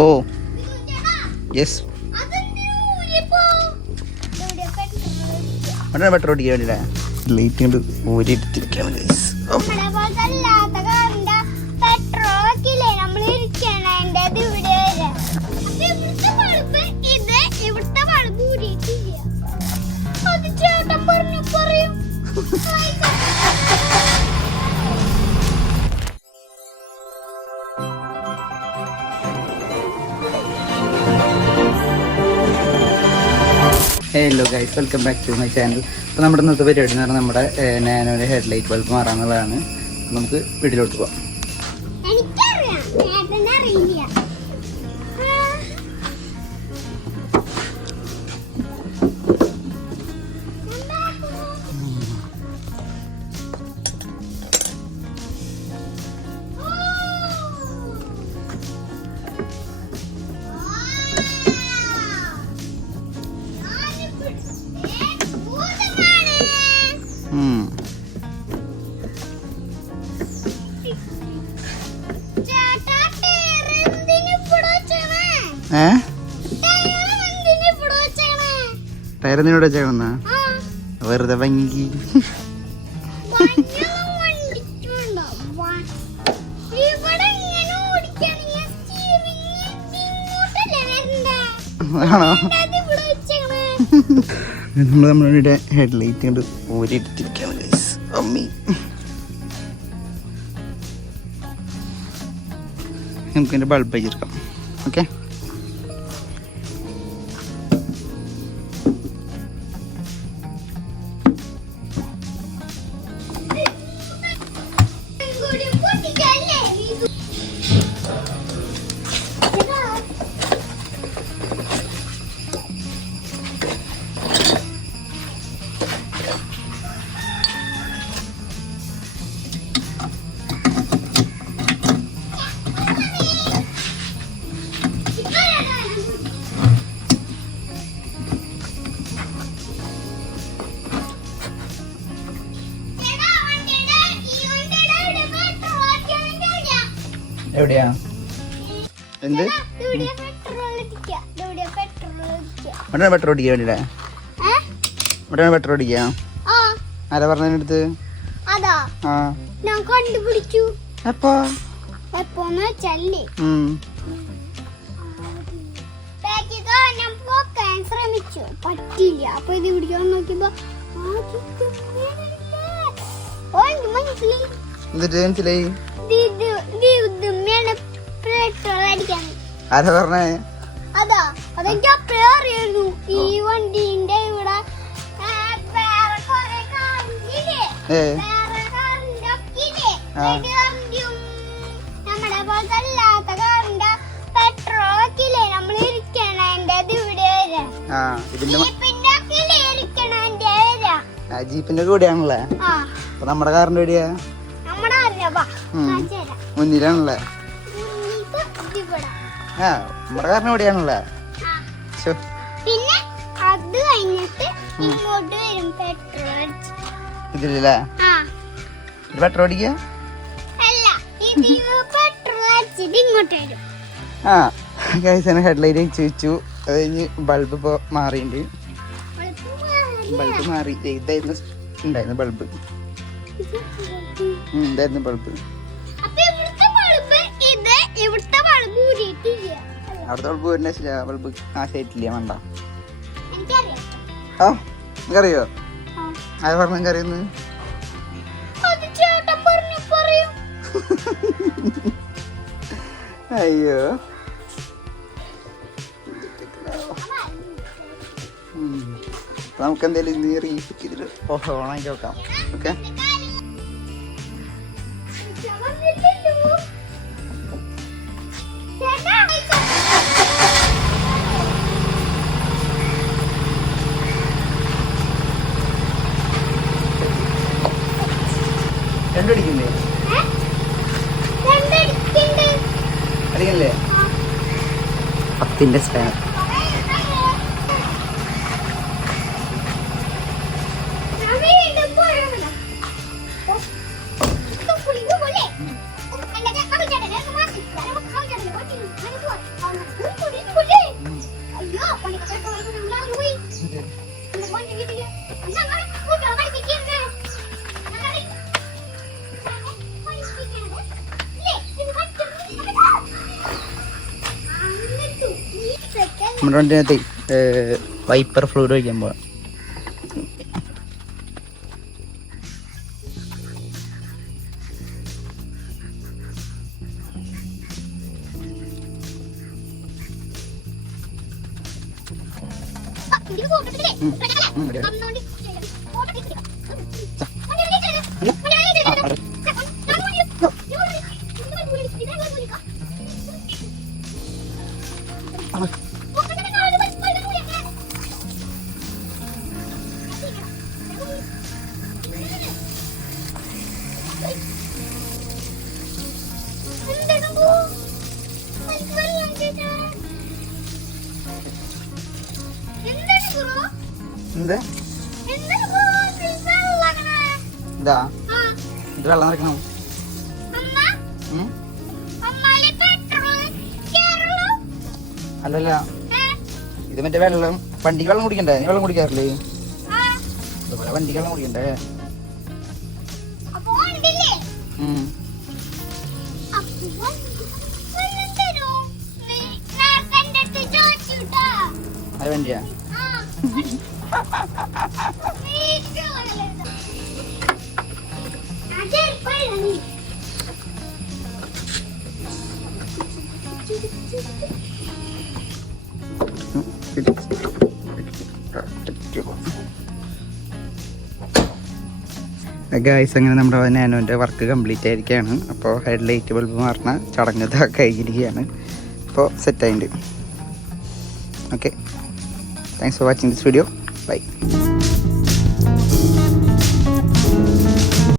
ഓ yes petrol അടിക്കാൻ വേണ്ടിയില്ലേ light കൊണ്ട് ഊരിയെടുത്തിരിക്കുകയാണ് guys. Hello guys, welcome back to my channel. അപ്പോൾ നമ്മുടെ ഇന്നത്തെ പരിപാടി എന്ന് പറഞ്ഞാൽ നമ്മുടെ നാനോയുടെ ഹെഡ് ലൈറ്റ് ബൾബ് മാറാന്നുള്ളതാണ്. നമുക്ക് വീട്ടിലോട്ട് പോകാം. ടയറിനോട് വെച്ചേക്കണെന്ന വെറുതെ ഭംഗി. ആണോ? നമ്മളുടെ ഹെഡ് ലൈറ്റ് കൊണ്ട് ഊരിയെടുത്തിരിക്കുകയാണ് ഗൈസ്. അമ്മി നമുക്ക് എൻ്റെ ബൾബ് വെച്ചെടുക്കാം. ഓക്കെ, എവിടെയാ? എന്ത് പെട്രോൾ അടിക്കാൻ വേണ്ടിയില്ലേ? പെട്രോൾ അടിക്കാം. ആരാ പറഞ്ഞടുത്ത്? ഞാൻ കണ്ടുപിടിച്ചു. എപ്പോ? എപ്പോന്ന് വെച്ചല്ലേ, ഞാൻ പോക്കാൻ ശ്രമിച്ചു, പറ്റില്ല. അപ്പൊ ഇത് പിടിക്കാൻ നോക്കിയപ്പോ മനസ്സിലായി. ആരാ പറഞ്ഞേ? അതാ അതെനിക്ക് അപ്പഴേ അറിയായിരുന്നു. ഈ വണ്ടീന്റെ ഇവിടെ വേറെ കൊറേ കാറില്ലേ, വേറെ കാറിന്റെ ഒക്കെ ഇല്ലേ, നമ്മുടെ പോലത്തെ അല്ലാത്ത കാറിന്റെ പെട്രോൾ ഒക്കെ ഇല്ലേ നമ്മൾ ഇരിക്കണേന്റെ ഇവിടെ വരെ, ജീപ്പിന്റെ ഒക്കെ ഇല്ലേ ഇരിക്കണേന്റെ വരെ. ജീപ്പിന്റെ കൂടെയാണല്ലേ? അപ്പൊ നമ്മുടെ കാറിന്റെ എവിടെയാ? നമ്മുടെ മുന്നിലാണല്ലേ? നമ്മുടെ കാറിന് എവിടെയാണല്ലേ? പിന്നെ അത് കഴിഞ്ഞിട്ട് ഇങ്ങോട്ട് വരും പെട്രോൾ. ഇതിലല്ലേ പെട്രോൾ അടിക്കുക? അല്ല, ഇത് പെട്രോൾ അടിച്ചിട്ട് ഇങ്ങോട്ട് വരും. ഹെഡ് ലൈറ്റ് വെച്ചു. അത് കഴിഞ്ഞ് ബൾബ് ഇപ്പൊ മാറിയിട്ടുണ്ട്. ബൾബ് മാറി. ഇതായിരുന്നു ഉണ്ടായിരുന്നു ബൾബ്. ഇതായിരുന്നു ബൾബ്. അവിടുത്തെ ബൾബ് വരുന്ന ബൾബ് ആശായിട്ടില്ല. വേണ്ട. ആ നിനക്കറിയോ? ആര് പറഞ്ഞു നിനക്കറിയുന്നു? അയ്യോ, നമുക്ക് എന്തായാലും ഇത് റീഫിറ്റ് ചെയ്തിട്ട് ഓണാക്കി നോക്കാം. ഓക്കെ, രണ്ടടിക്കണ്ടേ? അടിക്കല്ലേ? 10ന്റെ സ്പാൻ. നമ്മുടെ വണ്ടിനകത്ത് വൈപ്പർ ഫ്ലൂയിഡ് ഒഴിക്കാൻ പോവാം. ഇതാ ഇത് വെള്ളം നിറയ്ക്കണം. അല്ലല്ല, ഇത് മറ്റേ വെള്ളം വണ്ടിക്ക് വെള്ളം കുടിക്കണ്ടേ? നീ വെള്ളം കുടിക്കാറില്ലേ? ഇതുപോലെ വണ്ടിക്ക് വെള്ളം കുടിക്കണ്ടേ? അത് വണ്ടിയാ? ഗൈസ്, അങ്ങനെ നമ്മുടെ നാനോൻ്റെ വർക്ക് കംപ്ലീറ്റ് ആയിരിക്കുകയാണ്. അപ്പോൾ ഹെഡ് ലൈറ്റ് ബൾബ് മാറുന്ന ചടങ്ങ് കഴിഞ്ഞിരിക്കുകയാണ്. അപ്പോൾ സെറ്റായിട്ടുണ്ട്. Okay, thanks for watching this video. By.